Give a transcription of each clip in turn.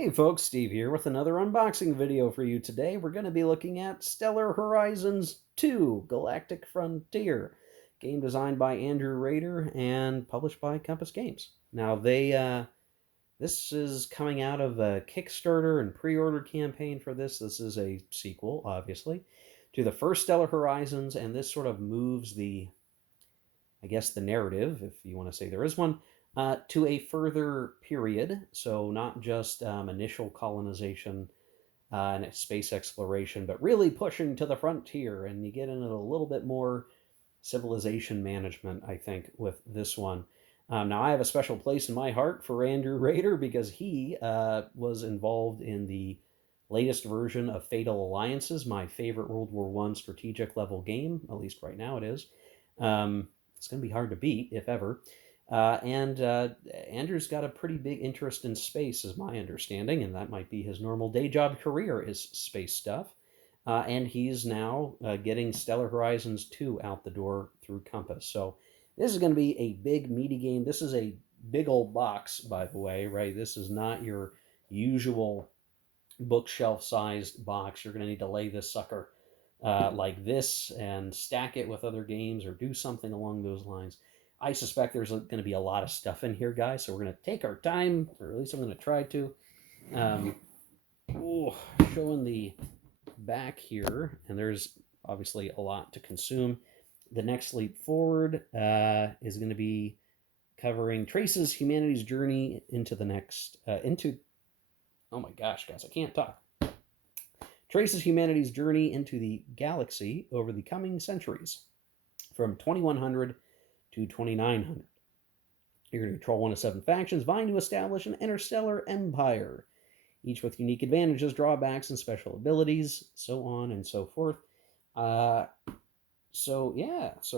Hey folks, Steve here with another unboxing video for you today. We're going to be looking at Stellar Horizons 2 Galactic Frontier, game designed by Andrew Rader and published by Compass Games. Now this is coming out of a Kickstarter and pre-order campaign for this. This is a sequel, obviously, to the first Stellar Horizons, and this sort of moves the narrative, if you want to say there is one, to a further period. So not just initial colonization and space exploration, but really pushing to the frontier. And you get into a little bit more civilization management, I think, with this one. Now, I have a special place in my heart for Andrew Rader because he was involved in the latest version of Fatal Alliances, my favorite World War One strategic level game, at least right now it is. It's going to be hard to beat, if ever. And Andrew's got a pretty big interest in space, is my understanding, and that might be his normal day job career is space stuff. And he's now getting Stellar Horizons 2 out the door through Compass. So this is going to be a big, meaty game. This is a big old box, by the way, right? This is not your usual bookshelf-sized box. You're going to need to lay this sucker like this and stack it with other games or do something along those lines. I suspect there's going to be a lot of stuff in here, guys, so we're going to take our time, or at least I'm going to try to. Um, Showing the back here, and there's obviously a lot to consume. The next leap forward is going to be covering traces humanity's journey into the next oh my gosh, guys, I can't talk. Traces humanity's journey into the galaxy over the coming centuries, from 2100 to 2900. You're going to control one of 7 factions vying to establish an interstellar empire, each with unique advantages, drawbacks, and special abilities, so on and so forth. So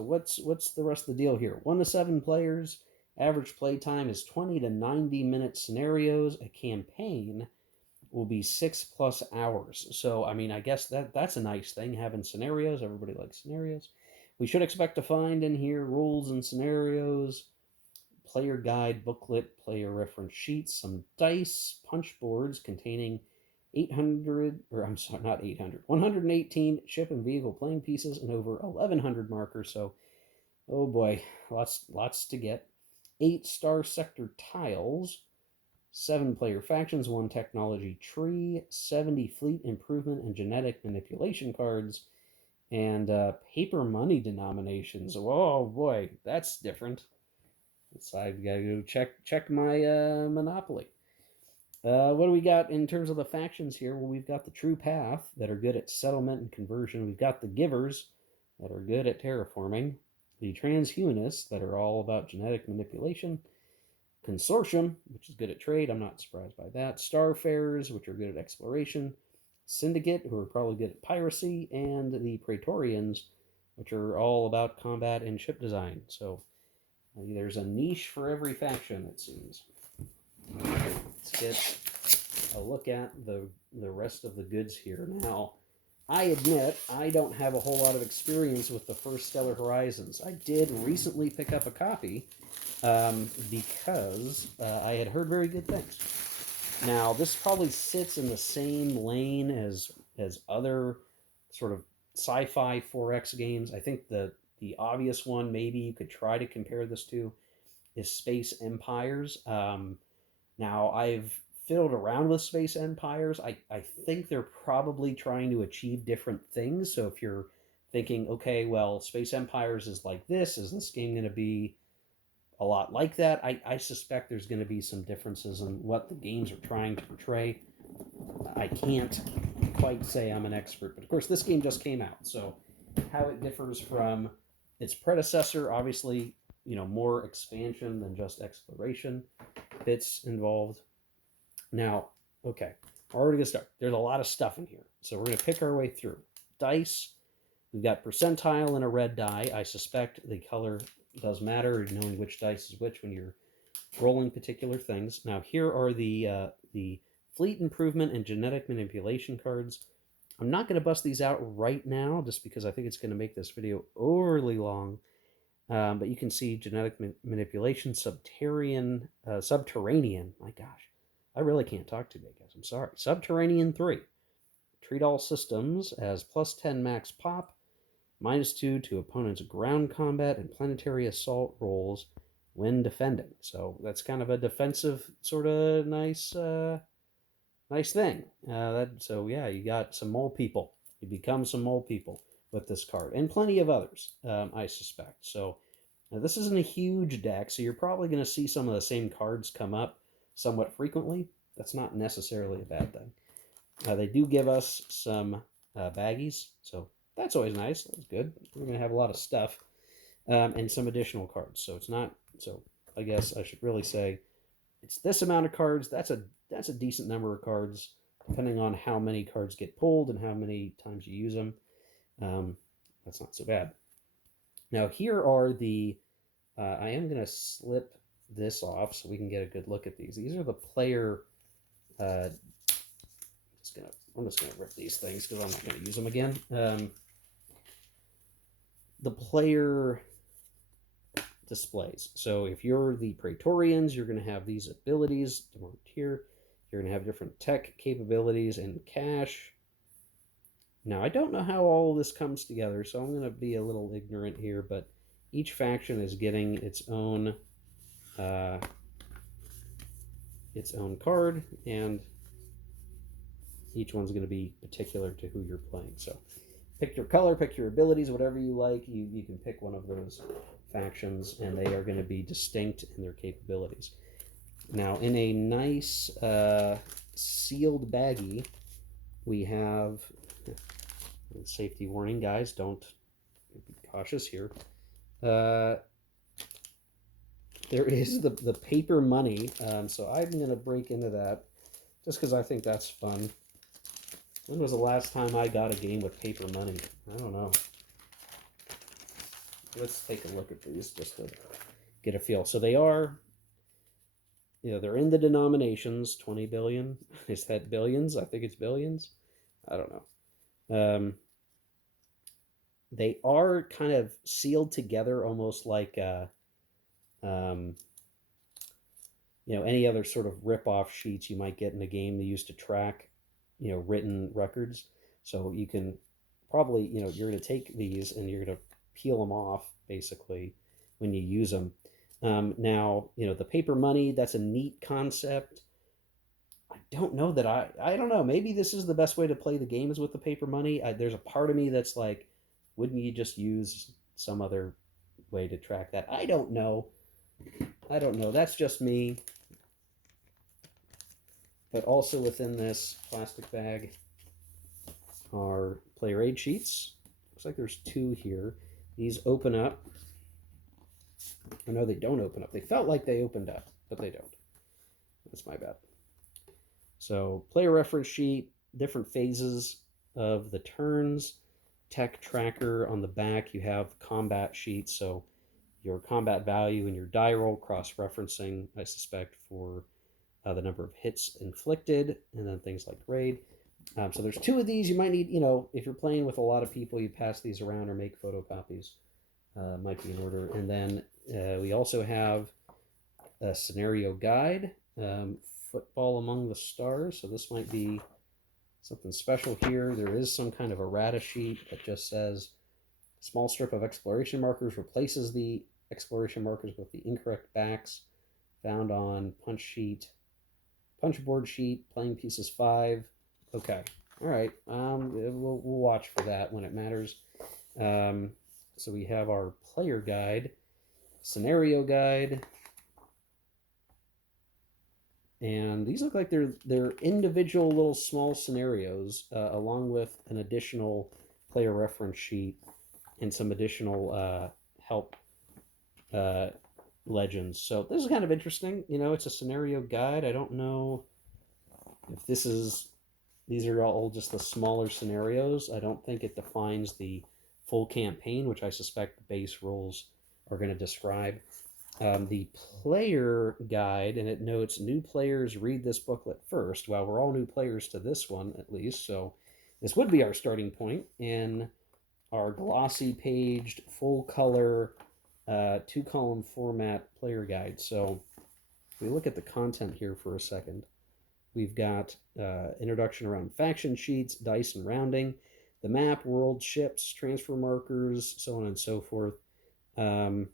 what's the rest of the deal here? 1 to 7 players. Average play time is 20 to 90 minute scenarios. A campaign will be 6+ hours. So I mean, I guess that's a nice thing, having scenarios. Everybody likes scenarios. We should expect to find in here rules and scenarios, player guide booklet, player reference sheets, some dice, punch boards containing 800, or I'm sorry, not 800, 118 ship and vehicle playing pieces and over 1,100 markers. So, oh boy, lots to get. 8 star sector tiles, 7 player factions, 1 technology tree, 70 fleet improvement and genetic manipulation cards, and paper money denominations. Oh boy, that's different. So I've got to go check my Monopoly. What do we got in terms of the factions here? Well, we've got the True Path that are good at settlement and conversion. We've got the Givers that are good at terraforming. The Transhumanists that are all about genetic manipulation. Consortium, which is good at trade. I'm not surprised by that. Starfarers, which are good at exploration. Syndicate, who are probably good at piracy. And the Praetorians, which are all about combat and ship design. So there's a niche for every faction, it seems. Let's get a look at the rest of the goods here. Now, I admit I don't have a whole lot of experience with the first Stellar Horizons. I did recently pick up a copy because I had heard very good things. Now, this probably sits in the same lane as other sort of sci-fi 4X games. I think the obvious one maybe you could try to compare this to is Space Empires. Now, I've fiddled around with Space Empires. I think they're probably trying to achieve different things. So if you're thinking, okay, well, Space Empires is like this, is this game going to be a lot like that? I suspect there's going to be some differences in what the games are trying to portray. I can't quite say I'm an expert, but of course this game just came out, so how it differs from its predecessor, obviously, more expansion than just exploration bits involved. Now, okay, already gonna start. There's a lot of stuff in here, so we're gonna pick our way through. Dice, we've got percentile and a red die. I suspect the color does matter, knowing which dice is which when you're rolling particular things. Now, here are the fleet improvement and genetic manipulation cards. I'm not going to bust these out right now, just because I think it's going to make this video overly long. But you can see genetic manipulation, subterranean, my gosh, I really can't talk too big, guys. I'm sorry. Subterranean 3. Treat all systems as plus 10 max pop, -2 to opponent's ground combat and planetary assault rolls when defending. So that's kind of a defensive sort of nice thing. So yeah, you got some mole people. You become some mole people with this card, and plenty of others, I suspect. So now this isn't a huge deck, so you're probably going to see some of the same cards come up somewhat frequently. That's not necessarily a bad thing. They do give us some baggies, so that's always nice. That's good. We're going to have a lot of stuff and some additional cards. So it's not. So I guess I should really say it's this amount of cards. That's a decent number of cards, depending on how many cards get pulled and how many times you use them. That's not so bad. Now here are the. I am going to slip this off so we can get a good look at these. These are the player. I'm just gonna rip these things because I'm not going to use them again. The player displays. So if you're the Praetorians, you're going to have these abilities marked here. You're going to have different tech capabilities and cash. Now, I don't know how all of this comes together, so I'm going to be a little ignorant here, but each faction is getting its own card, and each one's going to be particular to who you're playing. So pick your color, pick your abilities, whatever you like. You can pick one of those factions, and they are going to be distinct in their capabilities. Now, in a nice sealed baggie, we have safety warning, guys. Don't be cautious here. There is the paper money, so I'm going to break into that just because I think that's fun. When was the last time I got a game with paper money? I don't know. Let's take a look at these just to get a feel. So they are, they're in the denominations. 20 billion. Is that billions? I think it's billions. I don't know. They are kind of sealed together almost like any other sort of rip-off sheets you might get in a game they used to track, written records. So you can probably, you're going to take these and you're going to peel them off basically when you use them. Now, the paper money, that's a neat concept. I don't know that I don't know. Maybe this is the best way to play the game is with the paper money. There's a part of me that's like, wouldn't you just use some other way to track that? I don't know. That's just me. But also within this plastic bag are player aid sheets. Looks like there's 2 here. These open up. Oh, no, they don't open up. They felt like they opened up, but they don't. That's my bad. So player reference sheet, different phases of the turns, tech tracker on the back. You have combat sheets, so your combat value and your die roll cross-referencing, I suspect, for the number of hits inflicted, and then things like raid. So there's 2 of these. You might need, if you're playing with a lot of people, you pass these around or make photocopies. Might be in order. And then we also have a scenario guide, Football Among the Stars. So this might be something special here. There is some kind of errata sheet that just says small strip of exploration markers replaces the exploration markers with the incorrect backs found on punchboard sheet, playing pieces 5. Okay. All right. We'll watch for that when it matters. So we have our player guide, scenario guide, and these look like they're individual little small scenarios, along with an additional player reference sheet and some additional help legends. So this is kind of interesting. It's a scenario guide. I don't know if these are all just the smaller scenarios. I don't think it defines the full campaign, which I suspect the base rules are going to describe. The player guide, and it notes new players read this booklet first. Well, we're all new players to this one, at least, so this would be our starting point in our glossy paged, full color, 2-column format player guide. So if we look at the content here for a second, We've got introduction around faction sheets, dice and rounding, the map, world, ships, transfer markers, so on and so forth. Um,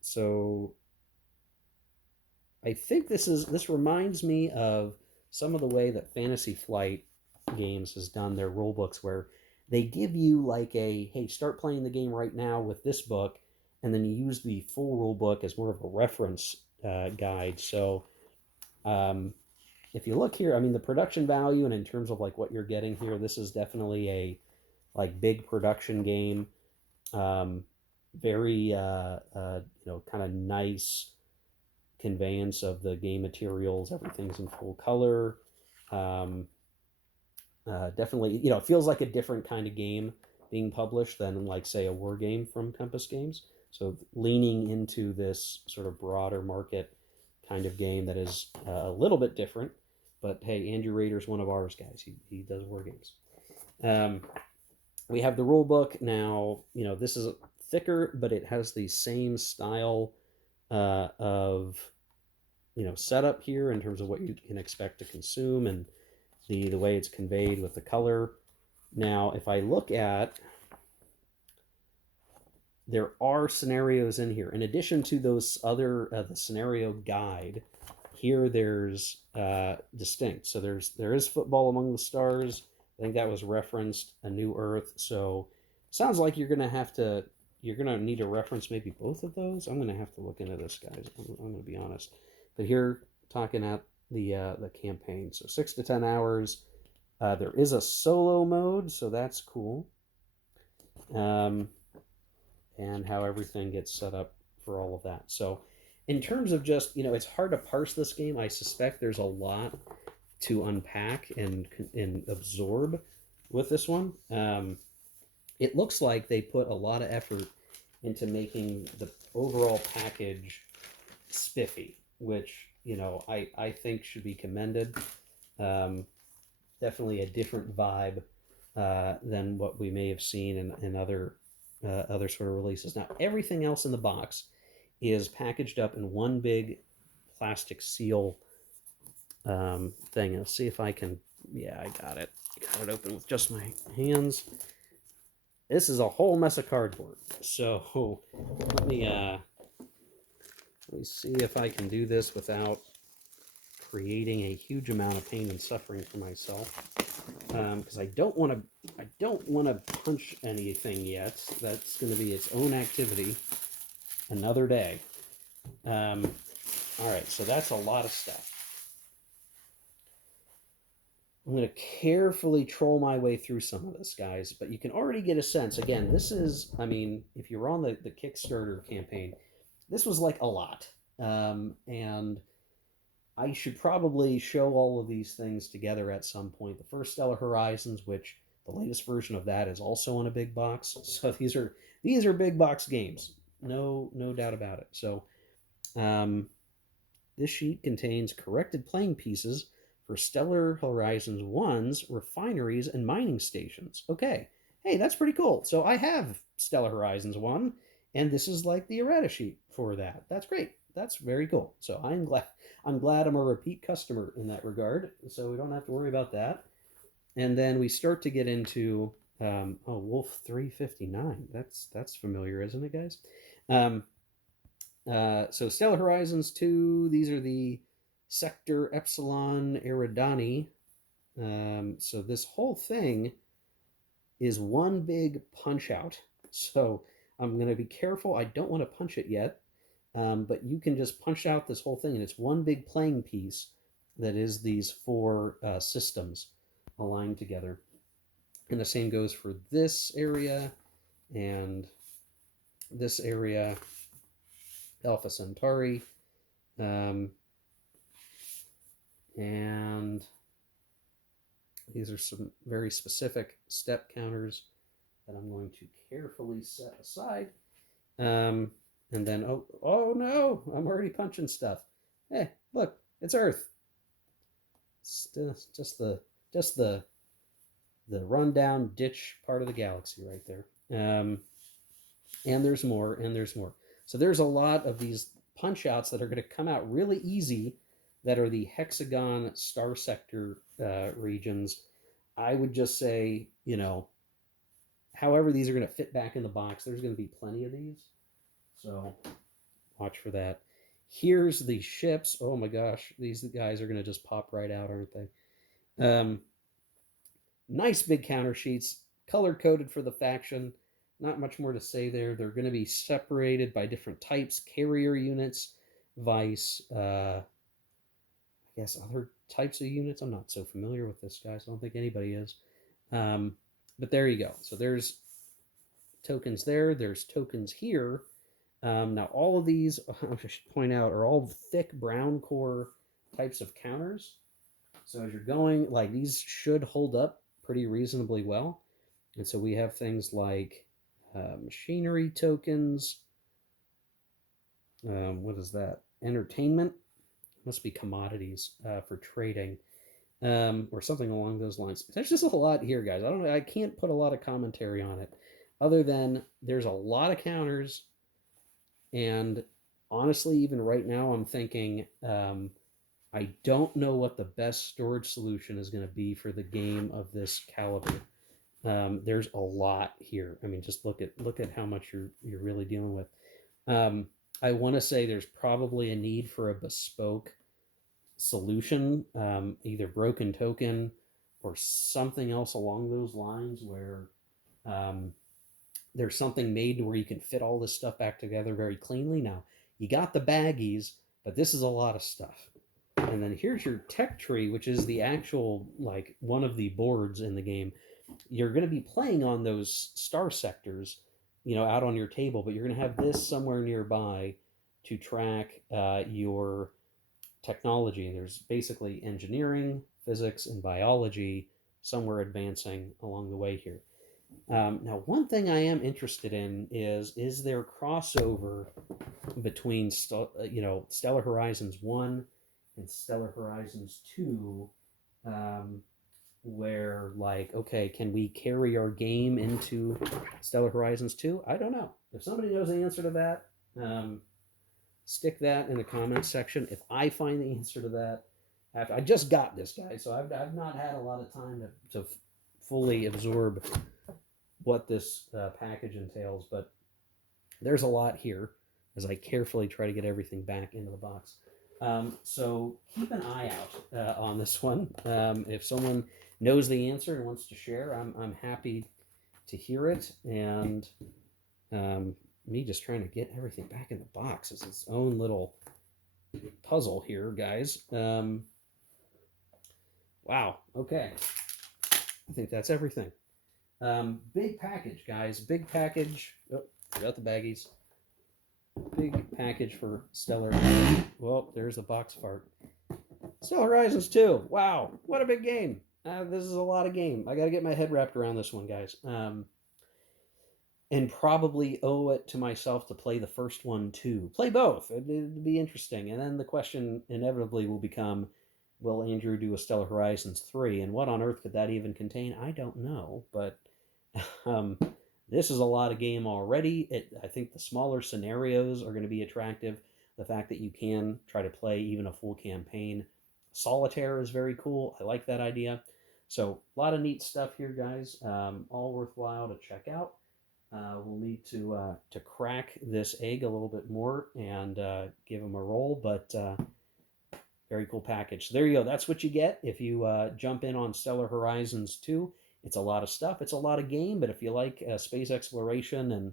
so I think this reminds me of some of the way that Fantasy Flight Games has done their rule books, where they give you like a hey, start playing the game right now with this book, and then you use the full rule book as more of a reference guide. So if you look here, I mean the production value and in terms of like what you're getting here, this is definitely a like big production game. Um, very kind of nice conveyance of the game materials. Everything's in full color. Um, Definitely, it feels like a different kind of game being published than like say a war game from Compass Games. So leaning into this sort of broader market kind of game that is a little bit different. But hey, Andrew Rader's one of ours guys. He does war games. Um, we have the rule book now. This is thicker, but it has the same style of setup here in terms of what you can expect to consume and the way it's conveyed with the color. Now, if I look at, there are scenarios in here in addition to those other the scenario guide. Here, there's distinct. So there is football among the stars. I think that was referenced. A New Earth. So sounds like you're gonna need to reference maybe both of those. I'm gonna have to look into this, guys. I'm gonna be honest. But here, talking at the campaign. So 6 to 10 hours. There is a solo mode, so that's cool. And how everything gets set up for all of that. So, in terms of just, it's hard to parse this game. I suspect there's a lot to unpack and absorb with this one. It looks like they put a lot of effort into making the overall package spiffy, which I think should be commended. Definitely a different vibe than what we may have seen in other sort of releases. Now, everything else in the box is packaged up in one big plastic seal thing. Let's see if I can. Yeah, I got it. Got it open with just my hands. This is a whole mess of cardboard. So let me see if I can do this without creating a huge amount of pain and suffering for myself. Because I don't want to punch anything yet. That's going to be its own activity another day. All right, so that's a lot of stuff. I'm going to carefully troll my way through some of this, guys, but you can already get a sense. Again, this is, if you're on the Kickstarter campaign, this was like a lot. And I should probably show all of these things together at some point. The first Stellar Horizons, which the latest version of that is also on a big box. So these are big box games, no doubt about it. So this sheet contains corrected playing pieces for Stellar Horizons 1's refineries and mining stations. Okay, hey, that's pretty cool. So I have Stellar Horizons 1, and this is like the errata sheet for that. That's great. That's very cool. So I'm glad I'm a repeat customer in that regard. So we don't have to worry about that. And then we start to get into Wolf 359. That's familiar, isn't it, guys? So Stellar Horizons 2. These are the Sector Epsilon Eridani. So this whole thing is one big punch out. So I'm going to be careful. I don't want to punch it yet. But you can just punch out this whole thing, and it's one big playing piece that is these four systems aligned together. And the same goes for this area and this area, Alpha Centauri. And these are some very specific step counters that I'm going to carefully set aside. And then, oh no, I'm already punching stuff. Hey, look, it's Earth. It's just the rundown ditch part of the galaxy right there. And there's more, and there's more. So there's a lot of these punch outs that are going to come out really easy that are the hexagon star sector regions. I would just say, you know, however these are going to fit back in the box, there's going to be plenty of these. So watch for that. Here's the ships. Oh my gosh, these guys are going to just pop right out, aren't they? Nice big counter sheets, color coded for the faction. Not much more to say there. They're going to be separated by different types, carrier units, vice, I guess other types of units. I'm not so familiar with this, guys. I don't think anybody is. But there you go. So there's tokens there. There's tokens here. Now, all of these, I should point out, are all thick brown core types of counters. So as you're going, like, these should hold up pretty reasonably well. And so we have things like machinery tokens. What is that? Entertainment. Must be commodities for trading. Or something along those lines. There's just a lot here, guys. I don't know. I can't put a lot of commentary on it, other than there's a lot of counters, and honestly, even right now, I'm thinking I don't know what the best storage solution is going to be for the game of this caliber. There's a lot here. I mean, just look at how much you're really dealing with. I want to say there's probably a need for a bespoke solution, either broken token or something else along those lines, where there's something made where you can fit all this stuff back together very cleanly. Now, you got the baggies, but this is a lot of stuff. And then here's your tech tree, which is the actual, like, one of the boards in the game. You're going to be playing on those star sectors, you know, out on your table, but you're going to have this somewhere nearby to track your technology. There's basically engineering, physics, and biology somewhere advancing along the way here. Now, one thing I am interested in is there crossover between Stellar Horizons 1 and Stellar Horizons 2, where, like, okay, can we carry our game into Stellar Horizons 2? I don't know. If somebody knows the answer to that, stick that in the comments section. If I find the answer to that, I just got this, guy, so I've not had a lot of time to fully absorb what this package entails, but there's a lot here as I carefully try to get everything back into the box. So keep an eye out on this one. If someone knows the answer and wants to share, I'm happy to hear it. And me just trying to get everything back in the box is its own little puzzle here, guys. Wow. Okay. I think that's everything. Big package, guys. Big package. Oh, got the baggies. Big package for Stellar. Well, there's the box fart. Stellar Horizons 2. Wow, what a big game. This is a lot of game. I got to get my head wrapped around this one, guys. And probably owe it to myself to play the first one too. Play both. It'd be interesting. And then the question inevitably will become, will Andrew do a Stellar Horizons 3? And what on earth could that even contain? I don't know. But this is a lot of game already. I think the smaller scenarios are going to be attractive. The fact that you can try to play even a full campaign. Solitaire is very cool. I like that idea. So a lot of neat stuff here, guys. All worthwhile to check out. We'll need to crack this egg a little bit more and give them a roll, but very cool package. So there you go. That's what you get if you jump in on Stellar Horizons 2. It's a lot of stuff. It's a lot of game, but if you like space exploration and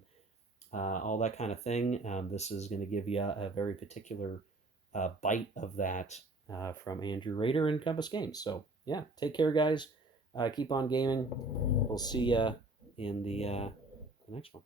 all that kind of thing, this is going to give you a very particular bite of that from Andrew Rader and Compass Games. So yeah, take care, guys. Keep on gaming. We'll see you in the next one.